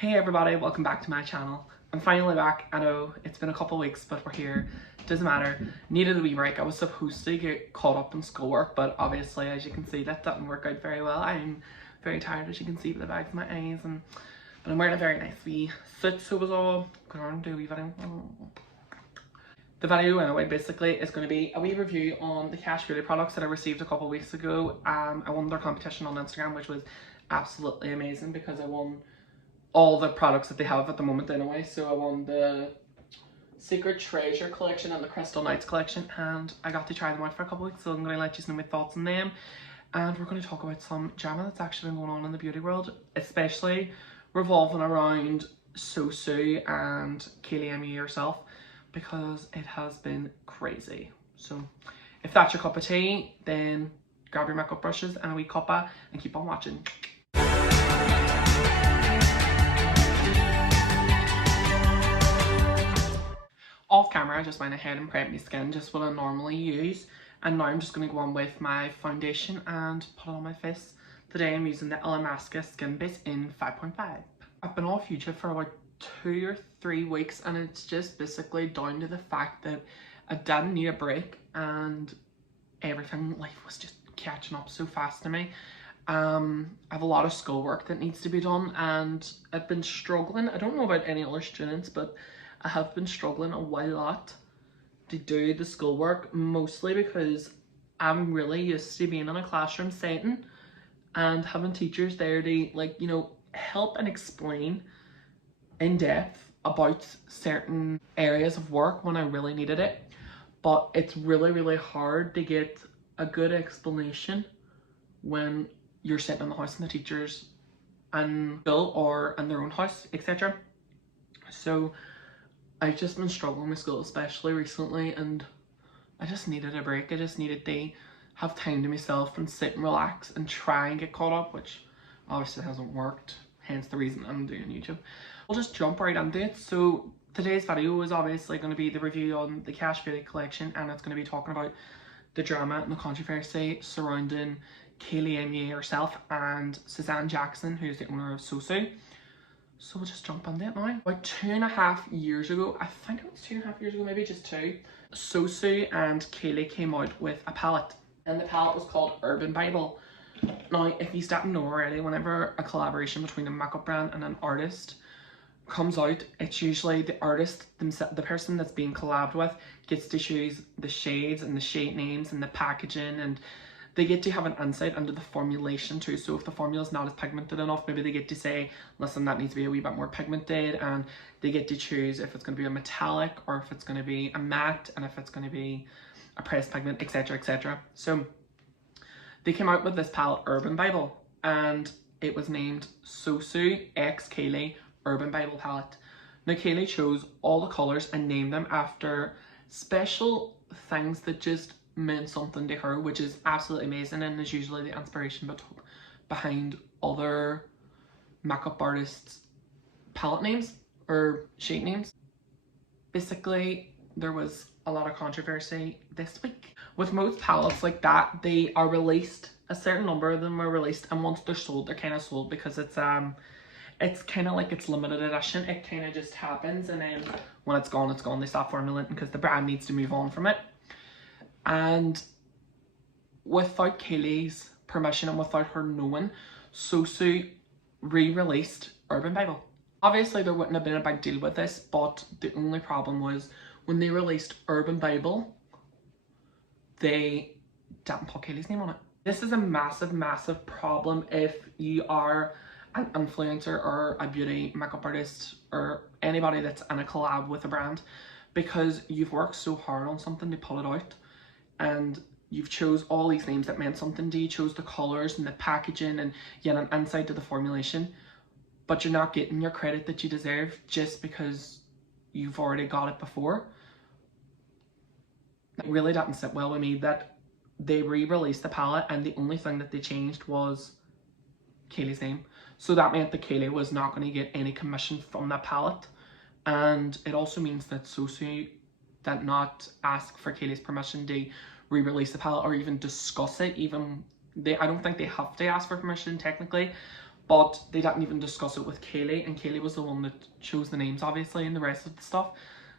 Hey everybody, welcome back to my channel. I'm finally back. I know it's been a couple of weeks, but we're here. Doesn't matter. Needed a wee break. I was supposed to get caught up in schoolwork, but obviously, as you can see, that didn't work out very well. I'm very tired, as you can see, with the bags in my eyes, but I'm wearing a very nice wee suit, so it was all going on to do a wee video. The video anyway basically is going to be a wee review on the Kash beauty products that I received a couple of weeks ago. I won their competition on Instagram, which was absolutely amazing because I won all the products that they have at the moment anyway. So I won the Secret Treasure collection and the Crystal Nights collection, and I got to try them out for a couple of weeks, so I'm going to let you know my thoughts on them. And we're going to talk about some drama that's actually been going on in the beauty world, especially revolving around Sosu and Keilidh Mua herself, because it has been crazy. So if that's your cup of tea, then grab your makeup brushes and a wee cuppa and keep on watching. Off camera, I just went ahead and prepped my skin just what I normally use, and now I'm just going to go on with my foundation and put it on my face. Today I'm using the Alaska Skin Base in 5.5. I've been off YouTube for about 2 or 3 weeks, and it's just basically down to the fact that I didn't need a break and life was just catching up so fast to me. I have a lot of schoolwork that needs to be done, and I've been struggling. I don't know about any other students, but I have been struggling a lot to do the schoolwork, mostly because I'm really used to being in a classroom setting and having teachers there to help and explain in depth about certain areas of work when I really needed it. But it's really hard to get a good explanation when you're sitting in the house and the teachers in school or in their own house, etc. So I've just been struggling with school, especially recently, and I just needed a break. I just needed to have time to myself and sit and relax and try and get caught up, which obviously hasn't worked, hence the reason I'm doing YouTube. We'll just jump right into it. So today's video is obviously going to be the review on the Kash Beauty collection, and it's going to be talking about the drama and the controversy surrounding Keilidh Mua herself and Suzanne Jackson, who's the owner of Sosu. So we'll just jump into it now. About 2.5 years ago, I think it was 2.5 years ago, maybe just 2, Sosu and Keilidh came out with a palette, and the palette was called Urban Bible. Now, if you didn't know already, whenever a collaboration between a makeup brand and an artist comes out, it's usually the artist themselves, the person that's being collabed with, gets to choose the shades and the shade names and the packaging, and they get to have an insight into the formulation too. So if the formula is not as pigmented enough, maybe they get to say, listen, that needs to be a wee bit more pigmented, and they get to choose if it's going to be a metallic or if it's going to be a matte and if it's going to be a pressed pigment, etc, etc. So they came out with this palette, Urban Bible, and it was named Sosu x Keilidh Urban Bible palette. Now Keilidh chose all the colours and named them after special things that just meant something to her, which is absolutely amazing, and is usually the inspiration behind other makeup artists' palette names or shade names. Basically, there was a lot of controversy this week. With most palettes like that, they are released, a certain number of them are released, and once they're sold, they're kind of sold, because it's kind of like it's limited edition. It kind of just happens, and then when it's gone, they stop formulating because the brand needs to move on from it. And without Keilidh's permission and without her knowing, Sosu re-released Urban Bible. Obviously there wouldn't have been a big deal with this, but the only problem was when they released Urban Bible, they didn't put Keilidh's name on it. This is a massive problem if you are an influencer or a beauty makeup artist or anybody that's in a collab with a brand, because you've worked so hard on something to put it out, and you've chose all these names that meant something to you, chose the colours and the packaging, and you had an insight to the formulation, but you're not getting your credit that you deserve just because you've already got it before. It really didn't sit well with me that they re-released the palette and the only thing that they changed was Keilidh's name. So that meant that Keilidh was not going to get any commission from that palette, and it also means that Sosu did not ask for Keilidh's permission to re-release the palette or even discuss it. I don't think they have to ask for permission technically, but they didn't even discuss it with Keilidh, and Keilidh was the one that chose the names obviously and the rest of the stuff.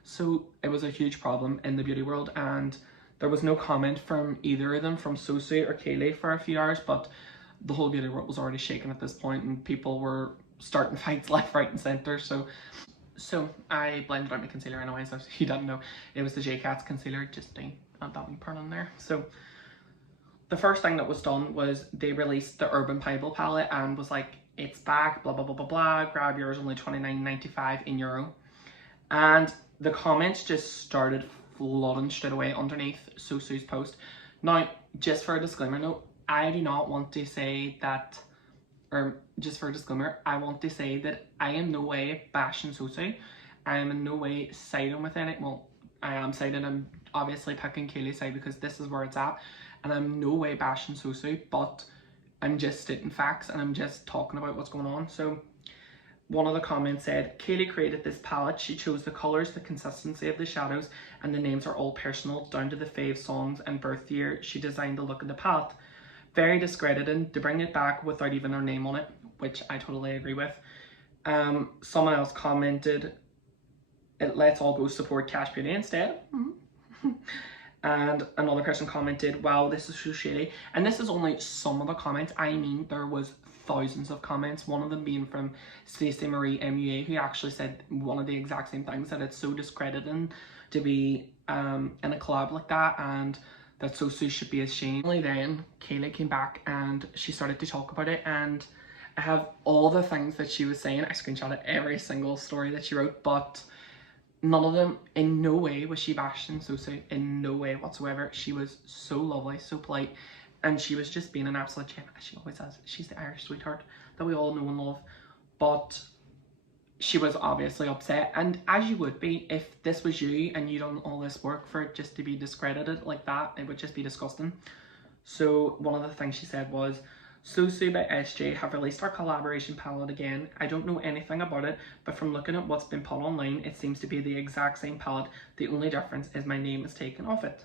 So it was a huge problem in the beauty world, and there was no comment from either of them, from Sosu or Keilidh, for a few hours, but the whole beauty world was already shaken at this point and people were starting fights left, right and centre. So I blended out my concealer anyways. If you didn't know, it was the J-Cats concealer, just to add that wee part on there. So the first thing that was done was they released the Urban Bible palette and was like, it's back, blah blah blah blah blah, grab yours, only €29.95 in Euro. And the comments just started flooding straight away underneath Sosu's post. Now, just for a disclaimer note, I do not want to say that, or just for a disclaimer, I want to say that I am no way bashing Sosu. I am in no way siding with any, well, I am siding, I'm obviously picking Keilidh's side because this is where it's at, and I'm no way bashing Sosu, but I'm just stating facts and I'm just talking about what's going on. So one of the comments said, Keilidh created this palette. She chose the colours, the consistency of the shadows, and the names are all personal, down to the fave songs and birth year. She designed the look of the palette. Very discredited to bring it back without even her name on it, which I totally agree with. Someone else commented, let's all go support Cash Beauty instead. And another person commented, wow, this is so shady. And this is only some of the comments. I mean, there was thousands of comments, one of them being from Stacey Marie MUA, who actually said one of the exact same things, that it's so discrediting to be in a collab like that, and that Sosu should be ashamed. Only then Keilidh came back and she started to talk about it, and I have all the things that she was saying. I screenshotted every single story that she wrote, but none of them, in no way was she bashing Sosu, in no way whatsoever. She was so lovely, so polite, and she was just being an absolute gem, as she always is. She's the Irish sweetheart that we all know and love. But she was obviously upset, and as you would be if this was you and you done all this work for it just to be discredited like that. It would just be disgusting. So one of the things she said was, Sosu by SJ have released our collaboration palette again. I don't know anything about it, but from looking at what's been put online, it seems to be the exact same palette. The only difference is my name is taken off it.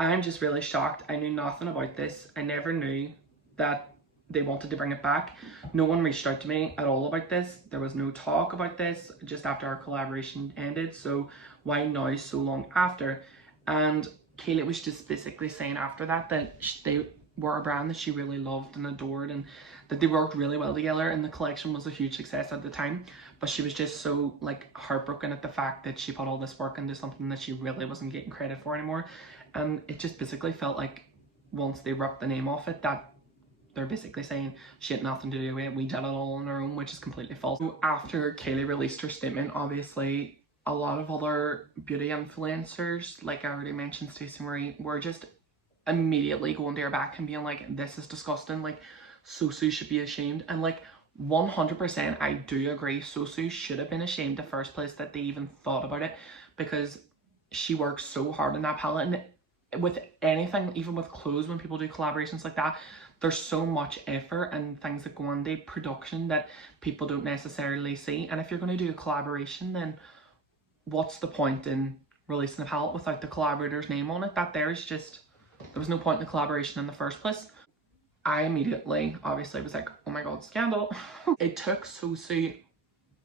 I'm just really shocked. I knew nothing about this. I never knew that they wanted to bring it back. No one reached out to me at all about this. There was no talk about this just after our collaboration ended, so why now so long after? And Keilidh was just basically saying after that they were a brand that she really loved and adored, and that they worked really well together, and the collection was a huge success at the time, but she was just so like heartbroken at the fact that she put all this work into something that she really wasn't getting credit for anymore. And it just basically felt like once they ripped the name off it, that they're basically saying she had nothing to do with it, we did it all on our own, which is completely false. So after Keilidh released her statement, obviously a lot of other beauty influencers, like I already mentioned, Stacey Marie, were just immediately going to her back and being like, this is disgusting, like Sosu should be ashamed. And like 100% I do agree, Sosu should have been ashamed the first place that they even thought about it, because she works so hard in that palette. And with anything, even with clothes, when people do collaborations like that, there's so much effort and things that go into production that people don't necessarily see. And if you're going to do a collaboration, then what's the point in releasing a palette without the collaborator's name on it? There was no point in the collaboration in the first place. I immediately, obviously, was like, oh my god, scandal. It took Sosu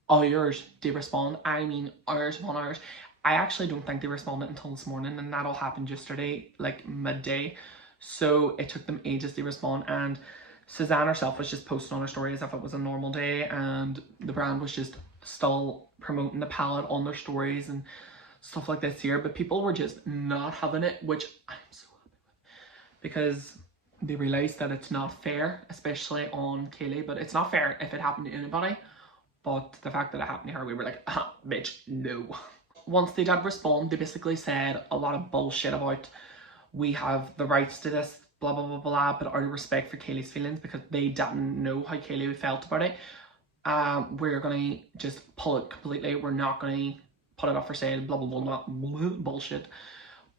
hours to respond. I mean, hours upon hours. I actually don't think they responded until this morning, and that all happened yesterday, like midday. So it took them ages to respond, and Suzanne herself was just posting on her story as if it was a normal day, and the brand was just still promoting the palette on their stories and stuff like this here, but people were just not having it, which I'm so happy with, because they realised that it's not fair, especially on Keilidh, but it's not fair if it happened to anybody, but the fact that it happened to her, we were like, ah, bitch, no. Once they did respond, they basically said a lot of bullshit about, we have the rights to this, blah blah blah blah, but out of respect for Keilidh's feelings, because they didn't know how Keilidh felt about it, we're gonna just pull it completely. We're not gonna put it up for sale, blah blah blah blah, bullshit.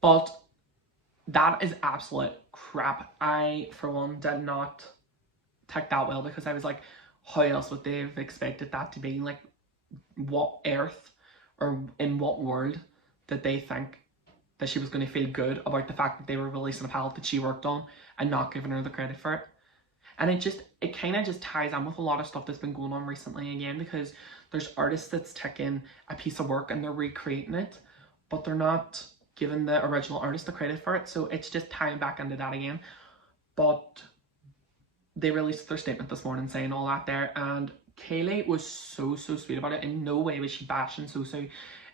But that is absolute crap. I, for one, did not take that well, because I was like, how else would they have expected that to be? Like, what earth or in what world did they think that she was going to feel good about the fact that they were releasing a palette that she worked on and not giving her the credit for it? And it kind of just ties in with a lot of stuff that's been going on recently again, because there's artists that's taking a piece of work and they're recreating it, but they're not giving the original artist the credit for it. So it's just tying back into that again. But they released their statement this morning saying all that there, and Keilidh was so sweet about it. In no way was she bashing Sosu.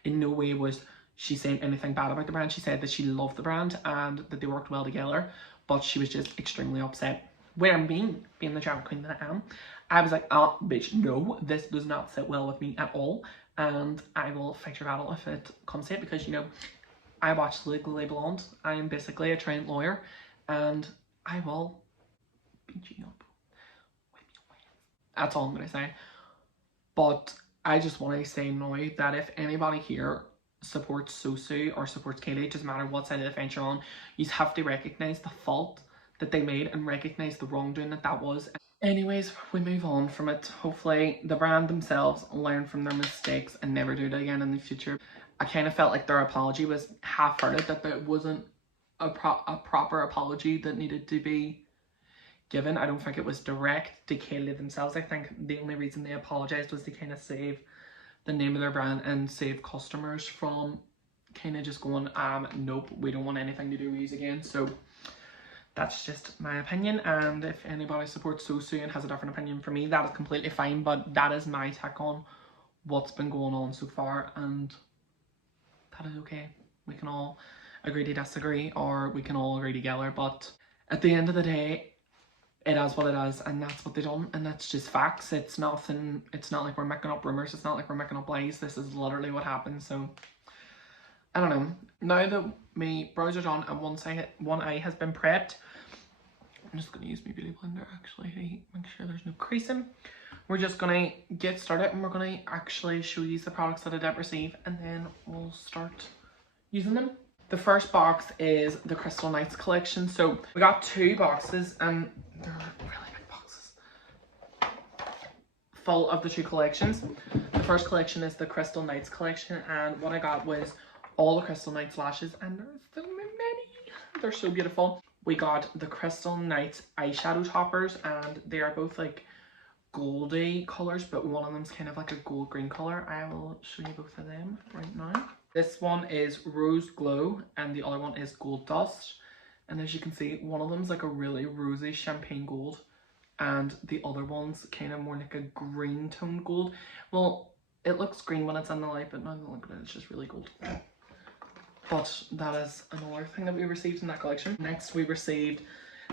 In no way was she saying anything bad about the brand. She said that she loved the brand and that they worked well together, but she was just extremely upset. Where being the drama queen that I am, I was like, oh bitch, no, this does not sit well with me at all, and I will fight your battle if it comes to it, because, you know, I watched Legally Blonde. I am basically a trained lawyer, and I will beat you up. That's all I'm going to say. But I just want to say now that if anybody here supports Sosu or supports Keilidh, doesn't matter what side of the fence you're on, you have to recognise the fault that they made and recognise the wrongdoing that was. Anyways, we move on from it. Hopefully the brand themselves learn from their mistakes and never do it again in the future. I kind of felt like their apology was half-hearted, that there wasn't a proper apology that needed to be given. I don't think it was direct to Keilidh themselves. I think the only reason they apologised was to kind of save the name of their brand and save customers from kind of just going, nope, we don't want anything to do with these again. So that's just my opinion, and if anybody supports Sosu and has a different opinion from me, that is completely fine, but that is my take on what's been going on so far, and that is okay. We can all agree to disagree, or we can all agree together, but at the end of the day, it is what it is, and that's what they done, and that's just facts. It's nothing, it's not like we're making up rumours, it's not like we're making up lies, this is literally what happened. So I don't know. Now that my brows are done and one eye has been prepped, I'm just going to use my beauty blender actually to make sure there's no creasing. We're just going to get started, and we're going to actually show you the products that I did receive, and then we'll start using them. The first box is the Crystal Knights collection. So we got 2 boxes, and they're really big boxes full of the 2 collections. The first collection is the Crystal Knights collection, and what I got was all the Crystal Knights lashes, and there's so many. They're so beautiful. We got the Crystal Knights eyeshadow toppers, and they are both like goldy colours, but one of them's kind of like a gold green colour. I will show you both of them right now. This one is Rose Glow and the other one is Gold Dust. And as you can see, one of them's like a really rosy champagne gold, and the other one's kind of more like a green toned gold. Well, it looks green when it's in the light, but now that I look at it, it's just really gold. But that is another thing that we received in that collection. Next, we received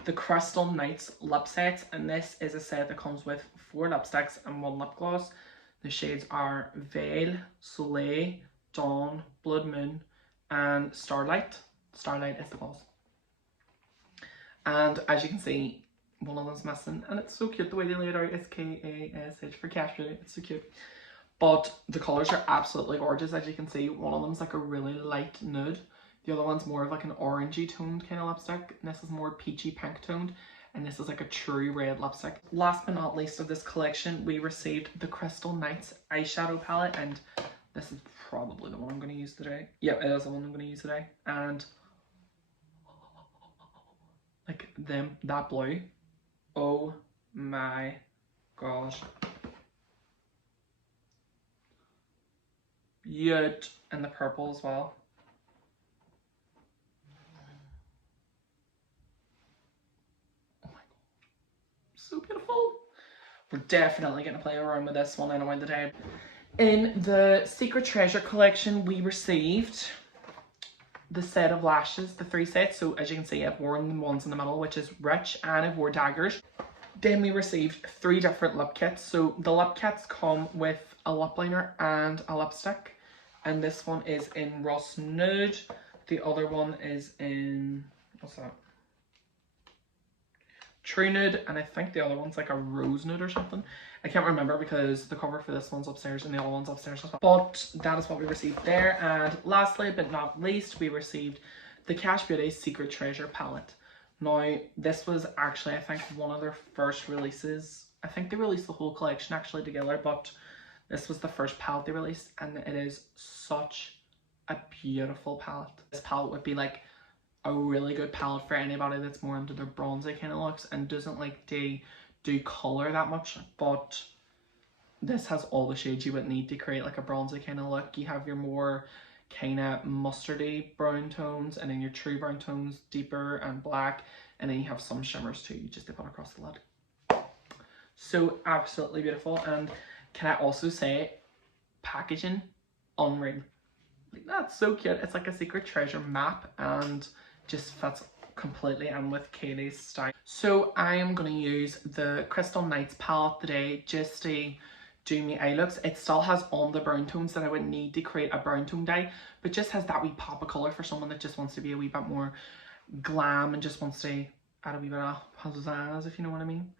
the Crystal Knights lip sets, and this is a set that comes with 4 lipsticks and 1 lip gloss. The shades are Veil, Soleil, Dawn, Blood Moon, and Starlight. Starlight is the gloss. And as you can see, one of them's missing, and it's so cute the way they laid it out. It's K-A-S-H for Kash. It's so cute. But the colours are absolutely gorgeous. As you can see, one of them's like a really light nude. The other one's more of like an orangey toned kind of lipstick. And this is more peachy pink toned. And this is like a true red lipstick. Last but not least of this collection, we received the Crystal Knights eyeshadow palette. And this is probably the one I'm going to use today. Yeah, it is the one I'm going to use today. And like that blue. Oh my gosh. Yet, and the purple as well. Oh my god, so beautiful. We're definitely going to play around with this one anyway today. In the Secret Treasure collection, we received the set of lashes, the 3 sets. So as you can see, I've worn the ones in the middle, which is Rich, and I've worn Daggers. Then we received 3 different lip kits. So the lip kits come with a lip liner and a lipstick. And this one is in Rust Nude. The other one is in, what's that? True Nude. And I think the other one's like a Rose Nude or something. I can't remember because the cover for this one's upstairs and the other one's upstairs as well. But that is what we received there. And lastly but not least, we received the Kash Beauty Secret Treasure palette. Now, this was actually, I think, one of their first releases. I think they released the whole collection actually together, but this was the first palette they released, and it is such a beautiful palette. This palette would be like a really good palette for anybody that's more into their bronzy kind of looks and doesn't like to do colour that much, but this has all the shades you would need to create like a bronzy kind of look. You have your more kind of mustardy brown tones, and then your true brown tones, deeper and black, and then you have some shimmers too, just to put across the lid. So absolutely beautiful. And can I also say, packaging, unreal. Like, that's so cute. It's like a secret treasure map and just fits completely in with Keilidh's style. So I am going to use the Crystal Nights palette today just to do my eye looks. It still has all the brown tones that I would need to create a brown tone dye, but just has that wee pop of colour for someone that just wants to be a wee bit more glam and just wants to add a wee bit of pizzazz, if you know what I mean.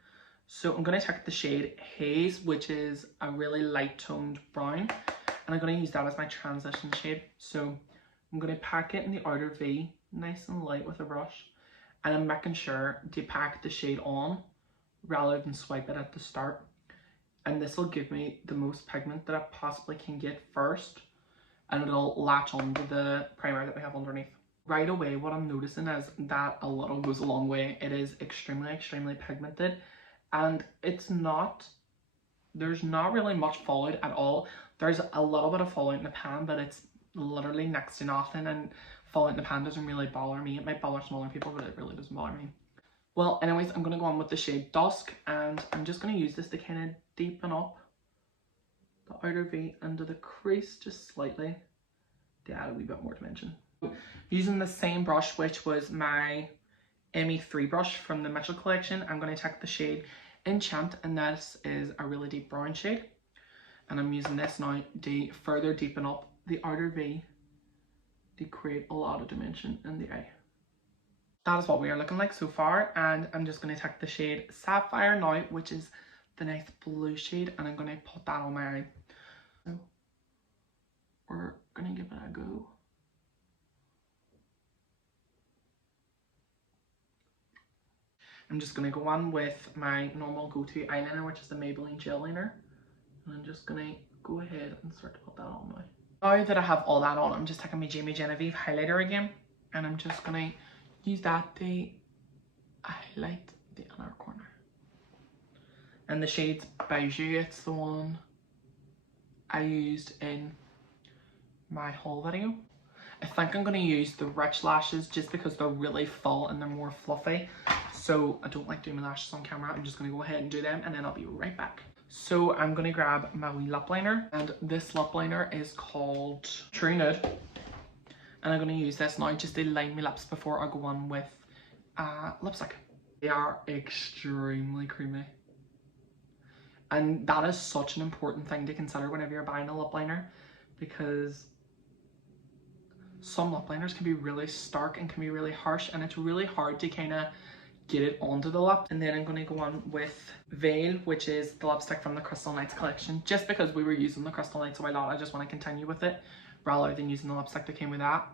So I'm going to take the shade Haze, which is a really light toned brown, and I'm going to use that as my transition shade. So I'm going to pack it in the outer V, nice and light with a brush, and I'm making sure to pack the shade on rather than swipe it at the start. And this will give me the most pigment that I possibly can get first, and it'll latch onto the primer that we have underneath. Right away, what I'm noticing is that a little goes a long way. It is extremely pigmented, and there's not really much fallout at all. There's a little bit of fallout in the pan, but it's literally next to nothing, and fallout in the pan doesn't really bother me. It might bother some other people, but it really doesn't bother me. Well, anyways, I'm going to go on with the shade Dusk, and I'm just going to use this to kind of deepen up the outer V into the crease just slightly to add a wee bit more dimension. Using the same brush, which was my ME3 brush from the Mitchell collection, I'm going to take the shade Enchant, and this is a really deep brown shade. And I'm using this now to further deepen up the outer V to create a lot of dimension in the eye. That is what we are looking like so far, and I'm just going to take the shade Sapphire Knight, which is the nice blue shade, and I'm going to put that on my eye. So we're going to give it a go. I'm just going to go on with my normal go-to eyeliner, which is the Maybelline gel liner, and I'm just going to go ahead and start to put that on now. Now that I have all that on, I'm just taking my Jamie Genevieve highlighter again, and I'm just going to use that to highlight the inner corner. And the shade's Bijou, it's the one I used in my haul video. I think I'm going to use the rich lashes just because they're really full and they're more fluffy. So I don't like doing my lashes on camera. I'm just going to go ahead and do them, and then I'll be right back. So I'm going to grab my wee lip liner, and this lip liner is called True Nude. And I'm going to use this now just to line my lips before I go on with lipstick. They are extremely creamy. And that is such an important thing to consider whenever you're buying a lip liner, because some lip liners can be really stark and can be really harsh, and it's really hard to kind of get it onto the lip. And then I'm going to go on with Veil, which is the lipstick from the Crystal Nights collection. Just because we were using the Crystal Nights a while, I just want to continue with it rather than using the lipstick that came with that.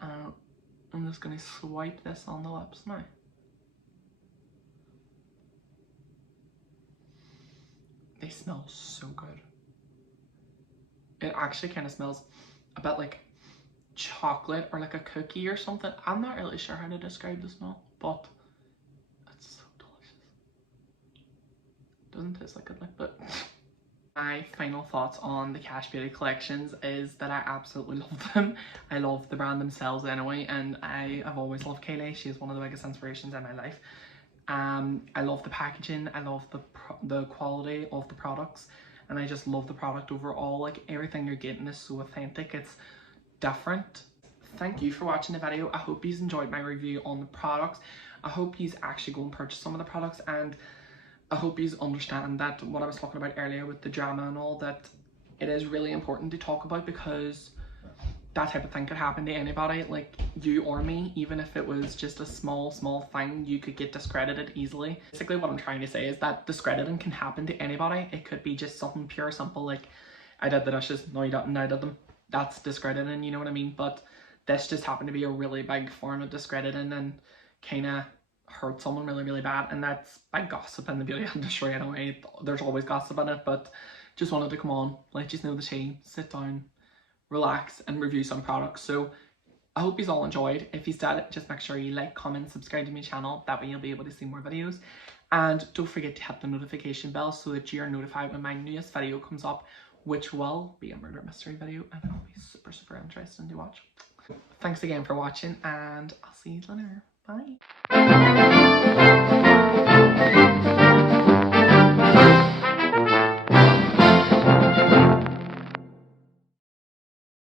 I'm just going to swipe this on the lips now. They smell so good. It actually kind of smells a bit like chocolate or like a cookie or something. I'm not really sure how to describe the smell, but it's so delicious. Doesn't taste like good, but my final thoughts on the Kash Beauty collections is that I absolutely love them. I love the brand themselves anyway, and I have always loved Keilidh. She is one of the biggest inspirations in my life. I love the packaging, I love the quality of the products, and I just love the product overall. Like, everything you're getting is so authentic, it's different. Thank you for watching the video. I hope you've enjoyed my review on the products. I hope you actually go and purchase some of the products, and I hope you understand that what I was talking about earlier with the drama and all, that it is really important to talk about, because that type of thing could happen to anybody, like you or me. Even if it was just a small thing, you could get discredited easily. Basically what I'm trying to say is that discrediting can happen to anybody. It could be just something pure simple like, I did the dishes, no you didn't, I did them. That's discrediting, you know what I mean? But this just happened to be a really big form of discrediting and kind of hurt someone really bad, and that's by gossip in the beauty industry anyway. There's always gossip in it, but just wanted to come on, let you know the tea, sit down, relax and review some products. So I hope you all enjoyed. If you did, just make sure you like, comment, subscribe to my channel. That way you'll be able to see more videos. And don't forget to hit the notification bell so that you're notified when my newest video comes up, which will be a murder mystery video, and it'll be super, super interesting to watch. Thanks again for watching, and I'll see you later. Bye.